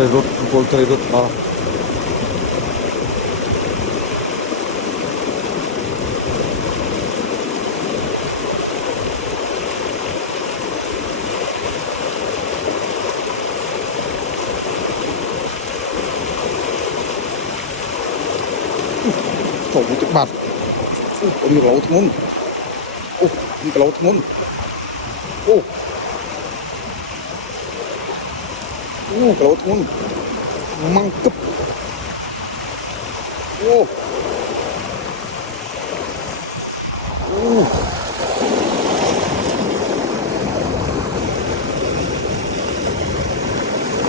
Trời rút, cô trời rút đó. Trời ơi, chắc bạt. Ôi, đi lâu thằng đi lâu thằng Ô, lâu thằng Măng cấp. Ô,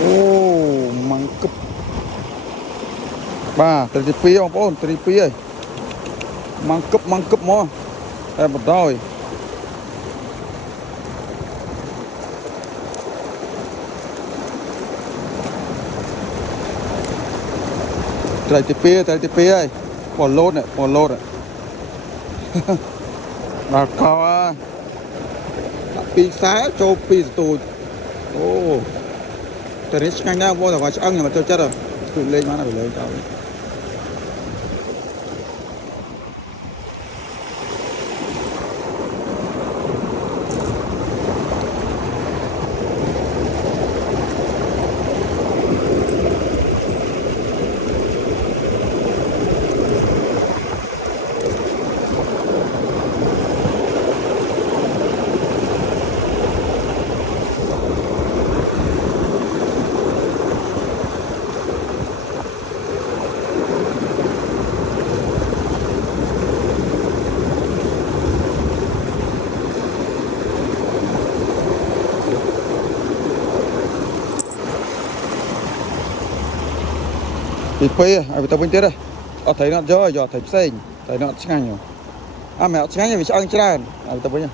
ô, măng cấp. Ba, từ từ pia ông bố, từ từ pia. Măng cấp mò. Em một rồi. Từ từ pia ơi. Bỏ lốt này. Mà có pi xá cho pi tù. Ô, từ đấy nhanh nhau vô là vào ăn nhưng mà cho chết rồi. Tụi lên má này phải lên cho. Thì phi à, vì tao bên tiết đây. Thấy nó dơ rồi, thấy xinh, thấy nó chăng nhỉ. À mẹ chăng nhỉ vì sao ăn chưa ăn. À tao bên nhỉ.